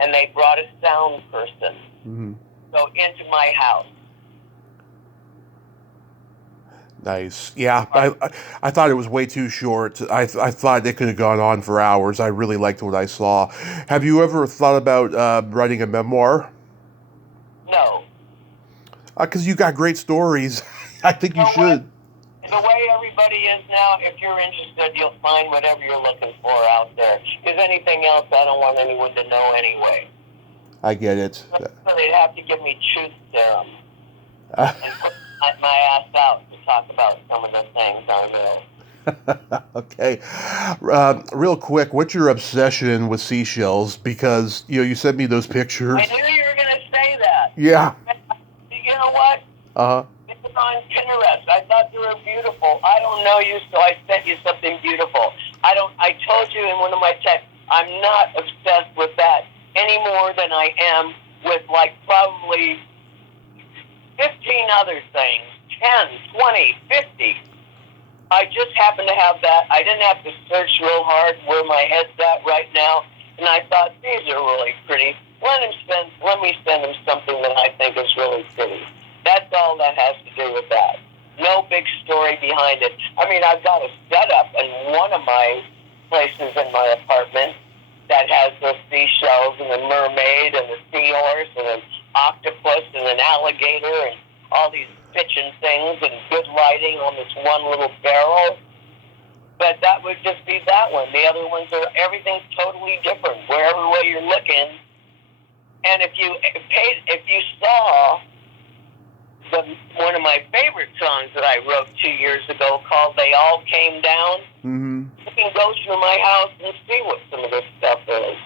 And they brought a sound person. Mm-hmm. So into my house. Nice. Yeah, I thought it was way too short. I thought it could have gone on for hours. I really liked what I saw. Have you ever thought about writing a memoir? No. Because you got great stories. I think you should. The way everybody is now, if you're interested, you'll find whatever you're looking for out there. Because anything else, I don't want anyone to know anyway. I get it. So they'd have to give me truth serum. And put my ass out to talk about some of the things I will. Okay. Real quick, what's your obsession with seashells? Because, you sent me those pictures. I knew you were going to say that. Yeah. You know what? Uh-huh. It was on Pinterest. I thought they were beautiful. I don't know you, so I sent you something beautiful. I told you in one of my texts, I'm not obsessed with that any more than I am with, like, probably 15 other things. 10, 20, 50. I just happen to have that. I didn't have to search real hard where my head's at right now. And I thought, these are really pretty. Let me send him something that I think is really pretty. That's all that has to do with that. No big story behind it. I mean, I've got a setup in one of my places in my apartment that has the seashells and the mermaid and the seahorse and an octopus and an alligator and all these pitching things and good lighting on this one little barrel. But that would just be that one. The other ones are, everything's totally different, wherever way you're looking. And if you saw one of my favorite songs that I wrote 2 years ago called They All Came Down, you can go through my house and see what some of this stuff is.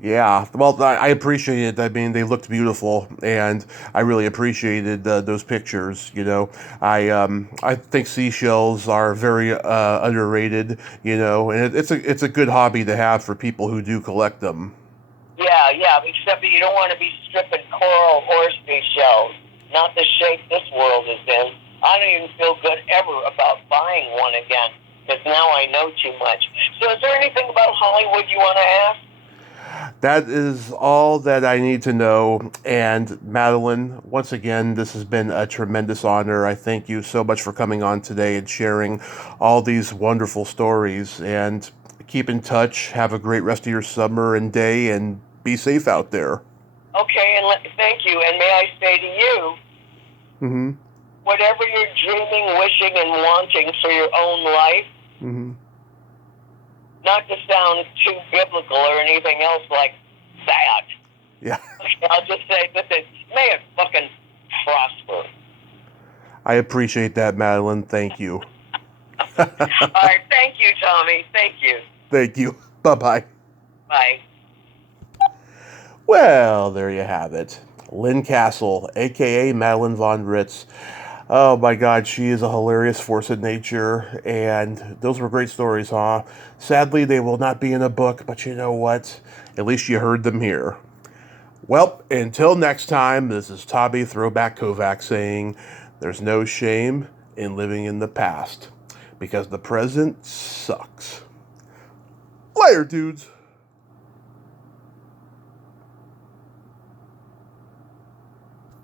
Yeah, well, I appreciate it. I mean, they looked beautiful, and I really appreciated those pictures. I think seashells are very underrated. And it's a good hobby to have for people who do collect them. Yeah, except that you don't want to be stripping coral or seashells. Not the shape this world is in. I don't even feel good ever about buying one again, because now I know too much. So is there anything about Hollywood you want to ask? That is all that I need to know. And Madelynn, once again, this has been a tremendous honor. I thank you so much for coming on today and sharing all these wonderful stories. And keep in touch. Have a great rest of your summer and day, and be safe out there. Okay, and thank you. And may I say to you, whatever you're dreaming, wishing, and wanting for your own life, not to sound too biblical or anything else like that. Yeah. I'll just say this: may it fucking prosper. I appreciate that, Madelynn. Thank you. All right. Thank you, Tommy. Thank you. Thank you. Bye-bye. Bye. Well, there you have it. Lynn Castle, a.k.a. Madelynn von Ritz. Oh my God, she is a hilarious force of nature, and those were great stories, huh? Sadly, they will not be in a book, but you know what? At least you heard them here. Well, until next time, this is Tommy Throwback Kovac saying, there's no shame in living in the past, because the present sucks. Later, dudes.